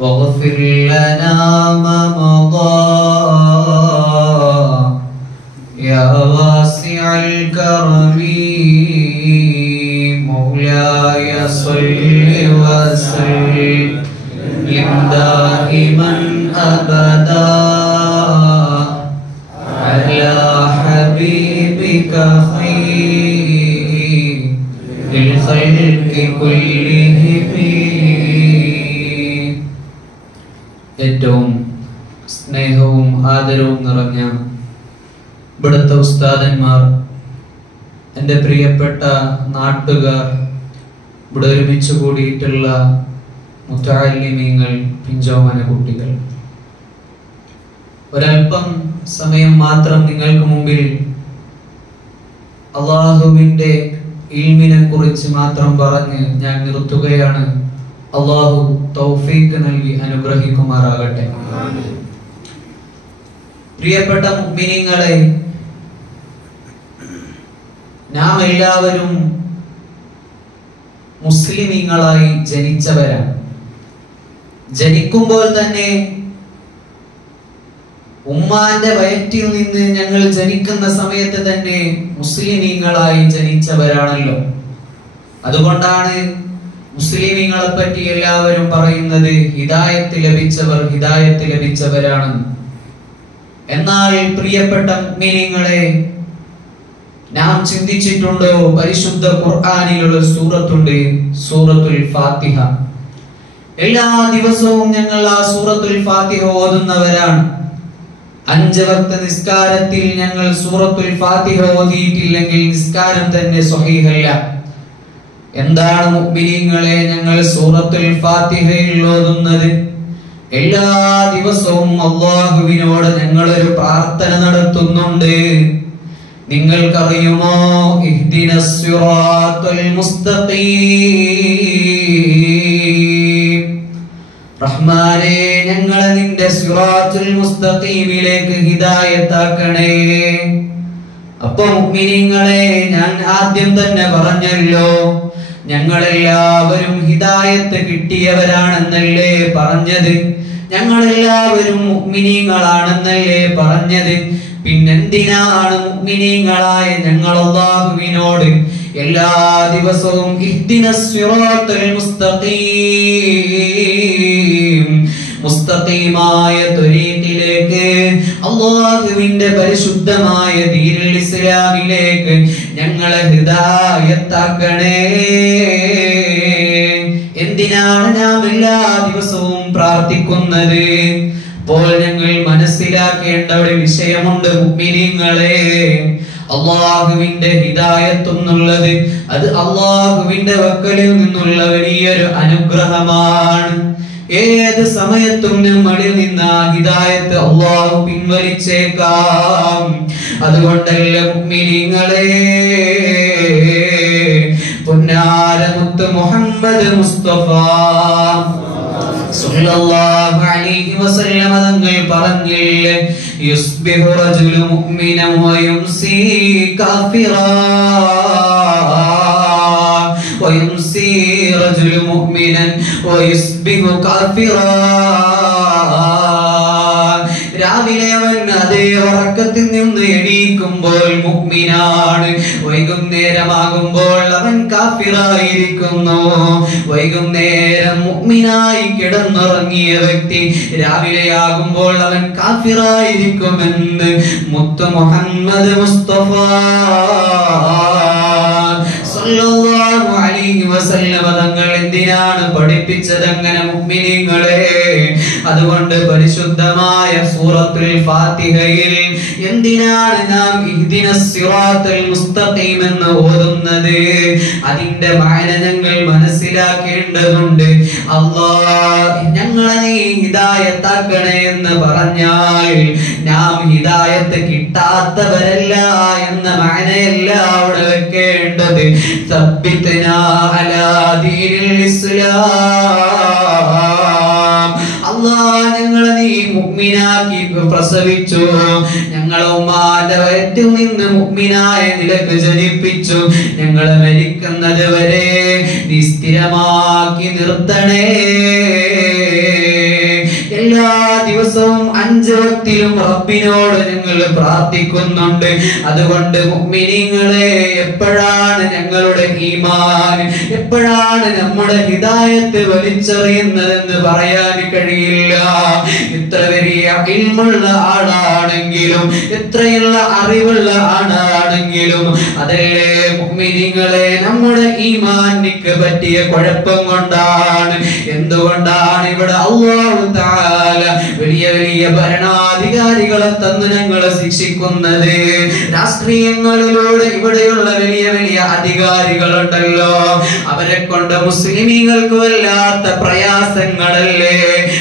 واغفر لنا ما مضى يا واسع الكرم مولاي صل وسلم دائما أبدا على حبيبك خير الخلق كلهم. ഏറ്റവും സ്നേഹവും ആദരവും നിറഞ്ഞ ഇവിടുത്തെ ഉസ്താദന്മാർ, എൻ്റെ പ്രിയപ്പെട്ട നാട്ടുകാർ, ഇവിടെ ഒരുമിച്ച് കൂടിയിട്ടുള്ള മുത്തഅല്ലിമീങ്ങൾ, പിഞ്ചോമന കുട്ടികൾ, ഒരൽപ്പം സമയം മാത്രം നിങ്ങൾക്ക് മുമ്പിൽ അള്ളാഹുവിൻ്റെ ഇൽമിനെ കുറിച്ച് മാത്രം പറഞ്ഞ് ഞാൻ നിർത്തുകയാണ്. അള്ളാഹു തൗഫീഖ് നൽകി അനുഗ്രഹിക്കുമാറാകട്ടെ. പ്രിയപ്പെട്ട മുഅ്മിനീങ്ങളെ, നാം എല്ലാവരും മുസ്ലിമീങ്ങളായി ജനിച്ചവരാണ്. ജനിക്കുമ്പോൾ തന്നെ ഉമ്മാന്റെ വയറ്റിൽ നിന്ന് ഞങ്ങൾ ജനിക്കുന്ന സമയത്ത് തന്നെ മുസ്ലിമീങ്ങളായി ജനിച്ചവരാണല്ലോ. അതുകൊണ്ടാണ് മുസ്ലിമീങ്ങളെ പറ്റി എല്ലാവരും പറയുന്നത് ഹിദായത്ത് ലഭിച്ചവർ, ഹിദായത്ത് ലഭിച്ചവരാണെന്ന്. എന്നാൽ പ്രിയപ്പെട്ട മുഅ്മിനീങ്ങളെ, നാം ചിന്തിച്ചിട്ടുണ്ടോ? പരിശുദ്ധ ഖുർആനിലുള്ള സൂറത്തുണ്ട്, സൂറത്തുൽ ഫാത്തിഹ. എല്ലാ ദിവസവും ഞങ്ങൾ ആ സൂറത്തുൽ ഫാത്തിഹ ഓതുന്നവരാണ്. 5 വക്ത നിസ്കാരത്തിൽ ഞങ്ങൾ സൂറത്തുൽ ഫാത്തിഹ ഓതിയിട്ടില്ലെങ്കിൽ നിസ്കാരം തന്നെ സ്വഹീഹല്ല. എന്താണ് മുഅ്മിനീങ്ങളെ ഞങ്ങൾ സൂറത്തുൽ ഫാത്തിഹയിൽ ഓതുന്നത്? എല്ലാ ദിവസവും അല്ലാഹുവിനോട് ഞങ്ങളൊരു പ്രാർത്ഥന നടത്തുന്നുണ്ട്. നിങ്ങൾക്കറിയുമോ? ഇഹ്ദിനസ് സിറാത്തുൽ മുസ്തഖീം. റഹ്മാനേ, ഞങ്ങളെ നിന്റെ സിറാത്തുൽ മുസ്തഖീമിലേക്ക് ഹിദായത്താക്കണേ. അപ്പൊ മുഅ്മിനീങ്ങളെ, ഞാൻ ആദ്യം തന്നെ പറഞ്ഞല്ലോ, ഞങ്ങളെല്ലാവരും ഹിദായത്ത് കിട്ടിയവരാണെന്നല്ലേ പറഞ്ഞത്? ഞങ്ങളെല്ലാവരും മുഅ്മിനീങ്ങളാണെന്നല്ലേ പറഞ്ഞത്? പിന്നെന്തിനാണ് മുഅ്മിനീങ്ങളായ ഞങ്ങൾ അല്ലാഹുവിനോട് എല്ലാ ദിവസവും ഇഹ്ദിനസ് സിറാത്തുൽ മുസ്തഖീം, മുസ്തഖീമായ ത്വരീഖിലേക്ക്, അല്ലാഹുവിന്റെ പരിശുദ്ധമായ ദീനുൽ ഇസ്ലാമിലേക്ക് ഞങ്ങളെ ഹിദായത്താക്കണേ? എന്തിനാണ് നാം എല്ലാ ദിവസവും പ്രാർത്ഥിക്കുന്നത്? അപ്പോൾ ഞങ്ങൾ മനസ്സിലാക്കേണ്ട ഒരു വിഷയമുണ്ട് മുഅ്മിനീങ്ങളെ. അല്ലാഹുവിന്റെ ഹിദായത്ത് എന്നുള്ളത് അത് അല്ലാഹുവിന്റെ വക്കലിൽ നിന്നുള്ള വലിയൊരു അനുഗ്രഹമാണ്. ഏത് സമയത്തും നമ്മളിൽ നിന്ന് ആ ഹിദായത്ത് അല്ലാഹു പിൻവലിച്ചേക്കാം. അതുകൊണ്ടല്ല മുഅ്മിനീങ്ങളെ, പൊന്നാര മുത്ത് മുഹമ്മദ് മുസ്തഫ സല്ലല്ലാഹു അലൈഹി വസല്ലം തങ്ങൾ പറഞ്ഞില്ലേ, യുസ്ബിഹു റജുലു മുഅ്മിനൻ വയുംസി കാഫിറാ വയുംസി റജുലു മുഅ്മിനൻ വയുസ്ബിഹു കാഫിറാ. രാവിലെ അവൻ അതേ ഉറക്കത്തിൽ നിന്ന് എണീക്കുമ്പോൾ മുഅ്മിനാണ്, വൈകുന്നേരമാകുമ്പോൾ അവൻ കാഫിറായിരിക്കുന്നു. വൈകുന്നേരം മുഅ്മിനായി കിടന്നുറങ്ങിയ വ്യക്തി രാവിലെയാകുമ്പോൾ അവൻ കാഫിറായിരിക്കുമെന്ന് മുത്ത് മുഹമ്മദ് മുസ്തഫ സല്ലല്ലാഹു അലൈഹി വസല്ലം തങ്ങൾ എന്തിനാണ് പഠിപ്പിച്ചത് അങ്ങനെ മുഅ്മിനീങ്ങളെ? അതുകൊണ്ട് പരിശുദ്ധമായ സൂറത്തുൽ ഫാത്തിഹയിൽ എന്തിനാണ് നാം ഇഹ്ദിനസ് സിറാത്തുൽ മുസ്തഖീം എന്ന് ഓതുന്നത്? അതിന്റെ മഅന ഞങ്ങൾ മനസ്സിലാക്കേണ്ടതുണ്ട്. അല്ലാഹ് ഞങ്ങളെ നീ ഹിദായത്താക്കണേ എന്ന് പറഞ്ഞാൽ നാം ഹിദായത്ത് കിട്ടാത്തവരല്ല എന്ന മഅനയല്ല അവിടെ വെക്കേണ്ടത്. സബ്ബിത്നാ അലാ ദീനിൽ ഇസ്ലാം. അല്ലാഹ് ഞങ്ങളെ നീ മുഅ്മിനാക്കി പ്രസവിച്ചു, ഞങ്ങളെ ഉമ്മാന്റെ വയറ്റിൽ നിന്ന് മുഅ്മിനായ നിലക്ക് ജനിപ്പിച്ചു. ഞങ്ങളെ മരിക്കുന്നത് വരെ നീ സ്ഥിരമാക്കി നിർത്തണേ. എല്ലാ ദിവസവും 5 വക്തിലും റബ്ബിനോട് ഞങ്ങൾ പ്രാർത്ഥിക്കുന്നുണ്ട്. അതുകൊണ്ട് മുഅ്മിനീങ്ങളെ, എപ്പോഴാണ് ഞങ്ങളുടെ ഈമാൻ, എപ്പോഴാണ് നമ്മുടെ ഹിദായത്ത് വലിച്ചെറിയുന്നതെന്ന് പറയാൻ കഴിയില്ല. എത്ര വലിയ ഇൽമുള്ള ആളാണെങ്കിലും, എത്രയുള്ള അറിവുള്ള ആളാണെങ്കിലും, അതല്ലേ മുഅ്മിനീങ്ങളെ, നമ്മുടെ ഈമാനിക്ക് പറ്റിയ കുഴപ്പം കൊണ്ടാണ്. എന്തുകൊണ്ടാണ് ഇവിടെ അല്ലാഹു തആല വലിയ വലിയ ഭരണാധികാരികളെ തന്ന് ഞങ്ങളെ ശിക്ഷിക്കുന്നത്? രാഷ്ട്രീയങ്ങളിലൂടെ ഇവിടെയുള്ള വലിയ വലിയ അധികാരികളുണ്ടല്ലോ, അവരെ കൊണ്ട് മുസ്ലിമീങ്ങൾക്ക് വല്ലാത്ത പ്രയാസങ്ങളല്ലേ?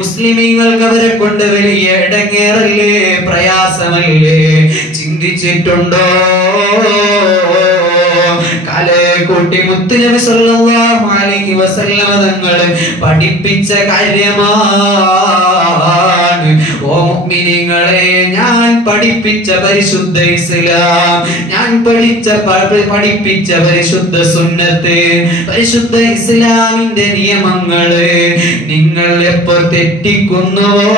മുസ്ലിമീങ്ങൾക്ക് അവരെ കൊണ്ട് വലിയ ഇടങ്ങേറല്ലേ, പ്രയാസമല്ലേ? ചിന്തിച്ചിട്ടുണ്ടോ? കാലക്കൂട്ടി മുത്തുനബി സല്ലല്ലാഹു അലൈഹി വസല്ലം തങ്ങൾ പഠിപ്പിച്ച കാര്യമാണ്. ഓ മുഅ്മിനീങ്ങളെ, ഞാൻ പഠിപ്പിച്ച പരിശുദ്ധ ഇസ്ലാം, ഞാൻ പഠിപ്പിച്ച പരിശുദ്ധ സുന്നത്ത്, പരിശുദ്ധ ഇസ്ലാമിന്റെ നിയമങ്ങള് നിങ്ങൾ എപ്പോ തെറ്റിക്കുന്നുവോ,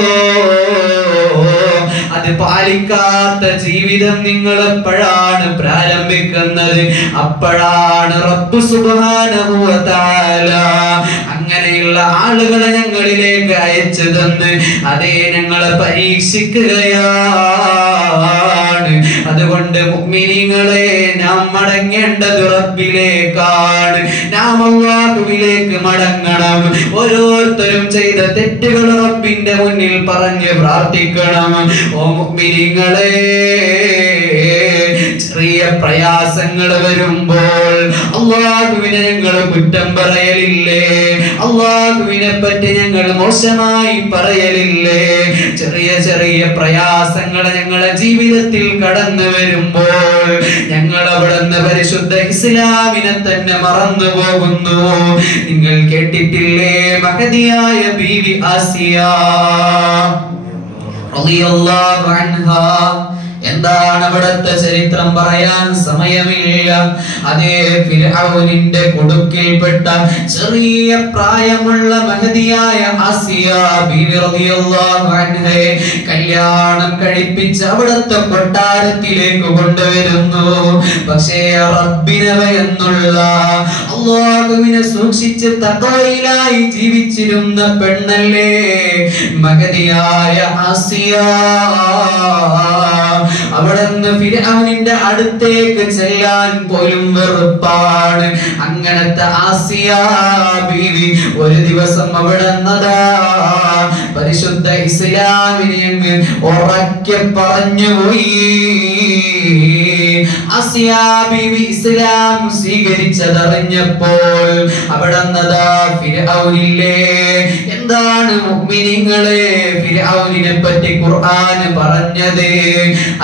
അത് പാലിക്കാത്ത ജീവിതം നിങ്ങൾ എപ്പോഴാണ് പ്രാരംഭിക്കുന്നത്, അപ്പോഴാണ് റബ്ബ് സുബ്ഹാനഹു വ തആല അങ്ങനെയുള്ള ആളുകളെ ഞങ്ങളിലേക്ക് അയച്ചു തന്ന് അതേ ഞങ്ങളെ പരീക്ഷിക്കുകയാണ്. അതുകൊണ്ട് മുഅ്മിനീങ്ങളെ, നാം മടങ്ങേണ്ടത് റബ്ബിലേക്കാണ്, നാം അല്ലാഹുവിലേക്ക് മടങ്ങണം. ഓരോരുത്തരും ചെയ്ത തെറ്റുകൾ റബ്ബിന്റെ മുന്നിൽ പറഞ്ഞ് പ്രാർത്ഥിക്കണം. ഓ മുഅ്മിനീങ്ങളെ, ചെറിയ പ്രയാസങ്ങൾ വരുമ്പോൾ അല്ലാഹുവിനെ ഞങ്ങൾ കുറ്റം പറയലില്ലേ? അല്ലാഹുവിനെ പറ്റി ഞങ്ങൾ മോശമായി പറയലില്ലേ? ചെറിയ ചെറിയ പ്രയാസങ്ങൾ ഞങ്ങളുടെ ജീവിതത്തിൽ കടന്നു വരുമ്പോൾ ഞങ്ങൾ അവിടുന്ന് പരിശുദ്ധ ഇസ്ലാമിനെ തന്നെ മറന്നു പോകുന്നു. നിങ്ങൾ കേട്ടിട്ടില്ലേ മഹദിയായ ബീവി ആസിയ റളിയല്ലാഹു അൻഹാ? എന്താണ് അവിടുത്തെ ചരിത്രം പറയാൻ സമയമില്ല. അതേ ഫിർഔനിന്റെ കുടുക്കിൽപ്പെട്ട ചെറിയ പ്രായമുള്ള മഹദിയായ ആസിയ ബീവി റളിയല്ലാഹു അൻഹയെ കല്യാണം കഴിപ്പിച്ച് അവിടുത്തെ കൊട്ടാരത്തിലേക്ക് കൊണ്ടുവരുന്നു. പക്ഷേ റബ്ബിനെ ഭയന്നുള്ള, അല്ലാഹുവിനെ സൂക്ഷിച്ച് തഖ്വയിലായി ജീവിച്ചിരുന്ന പെണ്ണല്ലേ മഹദിയായ ആസിയ. അവിടുന്ന് ഫിർഔനിന്റെ അടുത്തേക്ക് ചെല്ലാൻ പോലും വെറുപ്പാണ്. അങ്ങനത്തെ ആസിയ ബീവി ഒരു ദിവസം അവിടുന്നതാ പരിശുദ്ധ ഇസ്ലാമിനെ അങ്ങ് ഉറക്കെ പറഞ്ഞുപോയി. ആസിയ ബീവി ഇസ്ലാം സ്വീകരിച്ചതറിഞ്ഞപ്പോൾ അവിടുന്നതാ ഫിർഔനില്ലേ, എന്താണ് മുഅ്മിനീങ്ങളെ ഫിർഔനിനെ പറ്റി ഖുർആൻ പറഞ്ഞത്?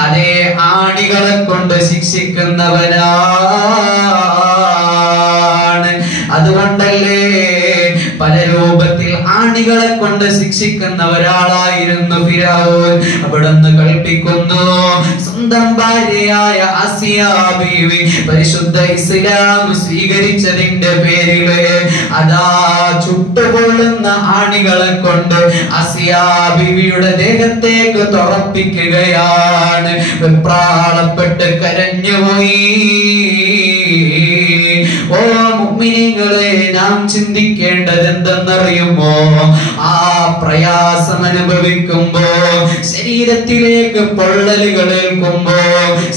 അതേ ആണികളെ കൊണ്ട് ശിക്ഷിക്കുന്നവനാണ്. അതുകൊണ്ടല്ലേ പല രൂപത്തിൽ ആണികളെ കൊണ്ട് ശിക്ഷിക്കുന്ന ഒരാളായിരുന്നു ഫിർഔൻ. അവിടുന്ന് കൽപ്പിക്കുന്നു, സ്വന്തം ഭാര്യയായ ആസിയ ബീവി പരിശുദ്ധ ഇസ്ലാം സ്വീകരിച്ചതിന്റെ പേരില് അതാ ചുട്ടുകൊള്ളുന്ന ആണികളെ കൊണ്ട് ആസിയ ബീവിയുടെ ദേഹത്തേക്ക് തുറപ്പിക്കുകയാണ്. വെപ്രാളപ്പെട്ട് കരഞ്ഞുപോയി. ഓ മുഅ്മിനീങ്ങളെ, നാം ചിന്തിക്കേണ്ടത് എന്തെന്നറിയുമോ? ആ പ്രയാസം അനുഭവിക്കുമ്പോ, ശരീരത്തിലേക്ക് പൊള്ളലുകൾ ഏൽക്കുമ്പോ,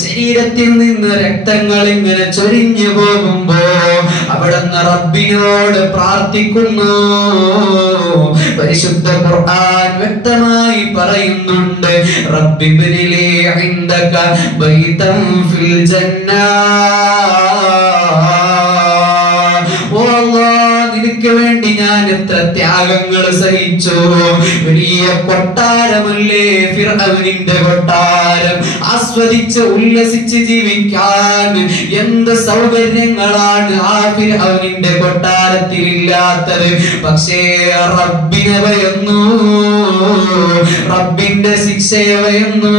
ശരീരത്തിൽ നിന്ന് രക്തങ്ങൾ ഇങ്ങനെ ചൊരിഞ്ഞു പോകുമ്പോ അവിടുന്ന് റബ്ബിനോട് പ്രാർത്ഥിക്കുന്നു. പരിശുദ്ധ ഖുർആൻ വ്യക്തമായി പറയുന്നുണ്ട്, റബ്ബി ബിനിലി ഇൻദക ബൈതൻ ഫിൽ ജന്ന. ഓ അല്ലാഹ്, നിനക്ക് വേണ്ടി ഞാൻ എത്ര ത്യാഗങ്ങൾ സഹിച്ചു. വലിയ കൊട്ടാരമല്ലേ ഫിർഔനിന്റെ കൊട്ടാരം. ആസ്വദിച്ച് ഉല്ലസിച്ച് ജീവിക്കാൻ എന്ത് സൗകര്യങ്ങളാണ് ആ ഫിർഔനിന്റെ കൊട്ടാരത്തിൽ ഇല്ലാത്തത്. പക്ഷേ റബ്ബിനെ ഭയന്നു, റബ്ബിന്റെ ശിക്ഷയെ ഭയന്നു.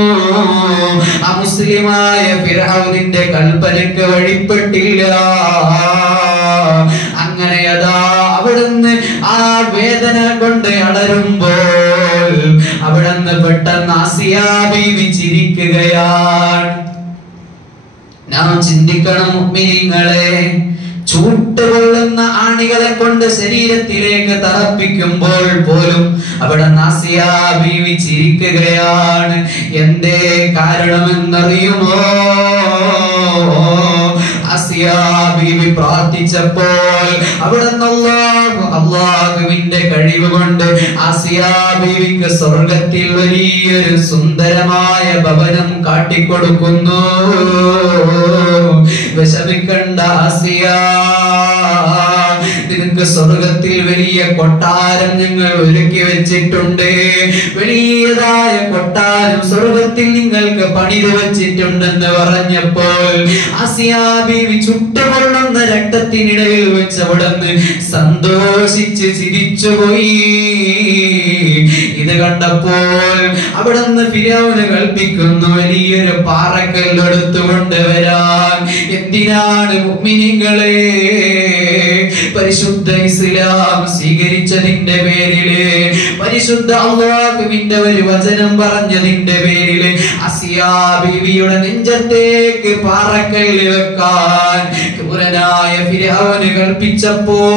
അമുസ്ലിമായ ഫിർഔനിന്റെ കൽപ്പനയ്ക്ക് വഴിപ്പെട്ടില്ല. അങ്ങനെ അതാ അവിടുന്ന് ആ വേദന കൊണ്ട് അടരുമ്പോൾ അവിടുന്ന് പെട്ടെന്ന് ആസിയാ ബീവി ചിരിക്കുകയാണ്. നാം ചിന്തിക്കണം മുഅ്മിനീങ്ങളെ, ചൂട്ടുകൊള്ളുന്ന ആണികളെ കൊണ്ട് ശരീരത്തിലേക്ക് തറപ്പിക്കുമ്പോൾ പോലും അവിടെ ആസിയാ ബീവി ചിരിക്കുകയാണ്. എന്തേ കാരണമെന്നറിയുമോ? ആസിയാ ബീവി പ്രാർത്ഥിച്ചപ്പോൾ അവിടുന്ന് അല്ലാഹുവിന്റെ കഴിവ് കൊണ്ട് ആസിയാ ബീവിക്ക് സ്വർഗത്തിൽ വലിയൊരു സുന്ദരമായ ഭവനം കാട്ടിക്കൊടുക്കുന്നു. വിഷമിക്കണ്ട ആസിയാ, നിനക്ക് സ്വർഗത്തിൽ വലിയ കൊട്ടാരം ഞങ്ങൾ ഒരുക്കി വെച്ചിട്ടുണ്ട്. വലിയതായ കൊട്ടാരം സ്വർഗത്തിൽ നിങ്ങൾക്ക് പണിത് വെച്ചിട്ടുണ്ടെന്ന് പറഞ്ഞപ്പോൾ ആസിയാ ബീവി ചുട്ടുകൊള്ളുന്ന രക്തത്തിനിടയിൽ വെച്ച് അവിടുന്ന് സന്തോഷിച്ച് ചിരിച്ചുപോയി. ഇത് കണ്ടപ്പോൾ അവിടുന്ന് ഫിർഔന് കൽപ്പിക്കുന്നു, വലിയൊരു പാറക്കല്ലെടുത്തുകൊണ്ട് വരാൻ. എന്തിനാണ് മുഅ്മിനീങ്ങളെ? പരിശുദ്ധ ഇസ്ലാം സ്വീകരിച്ചതിന്റെ പേരില്, പരിശുദ്ധ അല്ലാഹുവിന്റെ ഒരു വചനം പറഞ്ഞതിന്റെ പേരില് ആസിയാ ബീവിയുടെ നെഞ്ചത്തേക്ക് പാറക്കല്ല് വെക്കാൻ ക്രൂരനായ ഫിർഔന് കൽപ്പിച്ചപ്പോൾ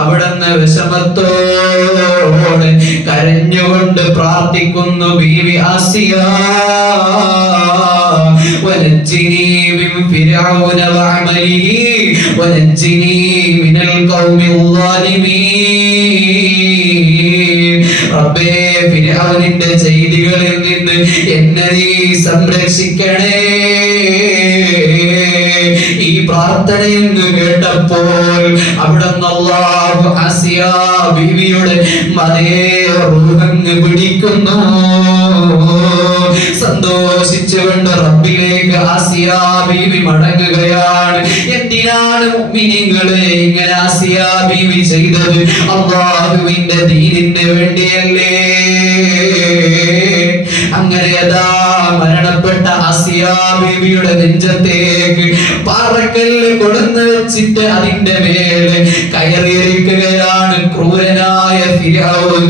അവിടുന്ന് വിഷമത്തോടെ കരഞ്ഞുകൊണ്ട് പ്രാർത്ഥിക്കുന്നു, ബീവി ആസിയാ ونجني من فرعون وعمله ونجني من القوم الظالمين. റബ്ബേ, ഫിർഔനിന്റെ ചെയ്തികളിൽ നിന്ന് എന്നെ നീ സംരക്ഷിക്കണേ. ഈ പ്രാർത്ഥനയെന്ന് കേട്ടപ്പോൾ അവിടുന്ന് അല്ലാഹു ആസിയാ ബീവിയുടെ മതേ റൂഹങ്ങ് പിടിക്കുന്നു. സന്തോഷിച്ചുകൊണ്ട് റബ്ബിലേക്ക് ആസിയാ ബീവി മടങ്ങുകയാണ്. എന്തിനാണ് മുഅ്മിനീങ്ങളെ ഇങ്ങനെ ആസിയാ ബീവി ചെയ്തത്? അല്ലാഹുവിന്റെ ദീനിന് വേണ്ടിയല്ലേ. അങ്ങനെ അതാ മരണപ്പെട്ട ആസിയാ ബീവിയുടെ നെഞ്ചത്തേക്ക് പാറക്കല്ല് കൊടുന്ന് വെച്ചിട്ട് അതിന്റെ മേലെ കയറിയിരിക്കുകയാണ് ക്രൂരനായ ഫിർഔൻ.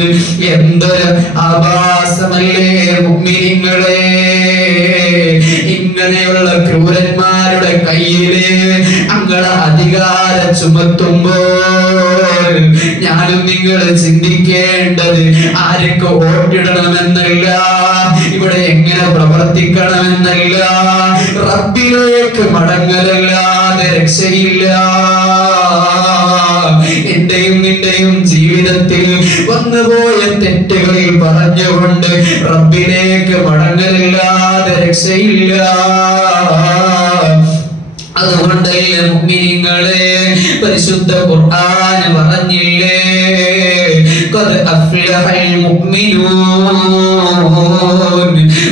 എന്തൊരു ആഭാസമല്ലേ മുഅ്മിനീങ്ങളെ! ഇങ്ങനെയുള്ള ക്രൂരന്മാരുടെ കയ്യില് അങ്ങളെ അധികാരം ചുമത്തുമ്പോൾ ഞാനും നിങ്ങൾ ചിന്തിക്കേണ്ടത് ആർക്ക് വോട്ടിടണമെന്നല്ല, ഇവിടെ എങ്ങനെ പ്രവർത്തിക്കണമെന്നല്ല, റബ്ബിലേക്ക് മടങ്ങലല്ലാതെ രക്ഷയില്ല. എന്റെയും നിന്റെയും ജീവിതത്തിൽ വന്നുപോയ തെറ്റുകളിൽ പറഞ്ഞുകൊണ്ട് റബ്ബിലേക്ക് മടങ്ങലില്ലാതെ രക്ഷയില്ല. അതുകൊണ്ടല്ലേ മുഅ്മിനീങ്ങളെ പരിശുദ്ധ ഖുർആൻ പറഞ്ഞില്ലേ, ഖദ് അഫ്ലഹൽ മുഅ്മിനൂൻ,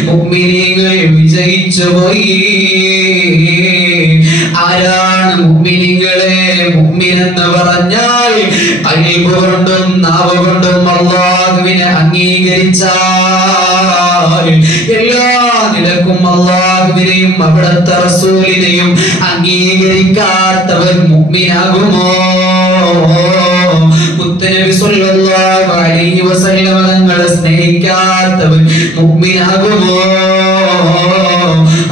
മുഅ്മിനീങ്ങൾ വിജയിച്ചു പോയി. ആരാണ് മുഅ്മിനീങ്ങളെ? മുഅ്മിൻ എന്ന് പറഞ്ഞാൽ ഖൽബ് കൊണ്ടും നാവ് കൊണ്ടും അല്ലാഹുവിനെ അംഗീകരിച്ചാൽ എല്ലാ നിലക്കും അല്ലാഹുവിനെയും അവിടുത്തെ റസൂലിനെയും അംഗീകരിക്കാത്തവൻ മുഅ്മിനാകുമോ? മുത്തനബി സ്വല്ലല്ലാഹു അലൈഹി വസല്ലം തങ്ങളെ സ്നേഹിക്കാത്തവൻ മുഅ്മിനാകുമോ?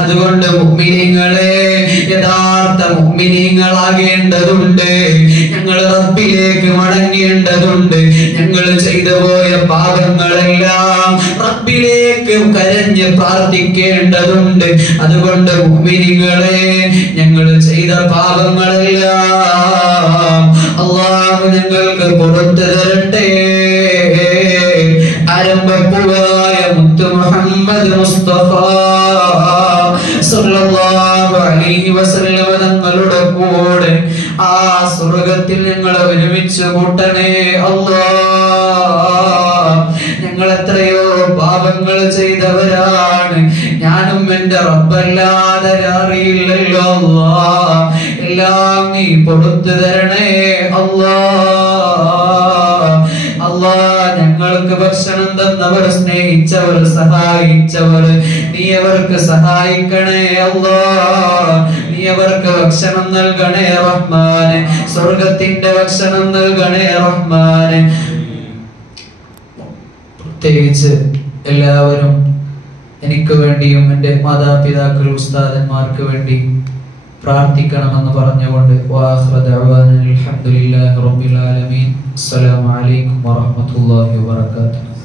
അതുകൊണ്ട് മുഅ്മിനീങ്ങളെ, യഥാർത്ഥ മുഅ്മിനീങ്ങളാകേണ്ടതുണ്ട്. ഞങ്ങൾ റബ്ബിലേക്ക് മടങ്ങേണ്ടതുണ്ട്. ഞങ്ങൾ ചെയ്തു പോയ പാപങ്ങളെല്ലാം റബ്ബിലേക്ക് കരഞ്ഞ് പ്രാർത്ഥിക്കേണ്ടതുണ്ട്. അതുകൊണ്ട് മുഅ്മിനീങ്ങളെ, ഞങ്ങൾ ചെയ്ത പാപങ്ങളെല്ലാം അല്ലാഹു ഞങ്ങൾക്ക് പുറത്തു തരട്ടെ. ആരംഭപ്പുവായ മുത്തു മുഹമ്മദ് മുസ്തഫ സല്ലല്ലാഹു അലൈഹി വസല്ലം തങ്ങളുടെ കൂടെ ആ സ്വർഗ്ഗത്തിൽ ഞങ്ങളെ ഒരുമിച്ച് കൂട്ടണേ അല്ലാഹ്. ഞങ്ങൾ എത്രയോ പാപങ്ങൾ ചെയ്തവരാണ്. ഞാനും എന്റെ റബ്ബല്ലാതെ അറിയില്ലല്ലോ അല്ലാഹ്. എല്ലാം നീ പുറത്തു തരണേ അല്ലാഹ്. അല്ലാഹ്, ഞങ്ങൾക്ക് ഭക്ഷണം തന്നവർ, സ്നേഹിച്ചവർ, സഹായിച്ചവർ, നീ അവർക്ക് സഹായിക്കണേ അല്ലാഹ്. നീ അവർക്ക് ഭക്ഷണം നൽകണേ റഹ്മാനെ. സ്വർഗത്തിന്റെ ഭക്ഷണം നൽകണേ റഹ്മാനെ. പ്രത്യേകിച്ച് എല്ലാവരും എനിക്ക് വേണ്ടിയും എൻ്റെ മാതാപിതാക്കൾ ഉസ്താദന്മാർക്ക് വേണ്ടി പ്രാർത്ഥിക്കണമെന്ന് പറഞ്ഞുകൊണ്ട് വആഖിറു ദഅവാനാ അൽഹംദുലില്ലാഹി റബ്ബിൽ ആലമീൻ. അസ്സലാമു അലൈക്കും വറഹ്മത്തുള്ളാഹി വബറകാതുഹു.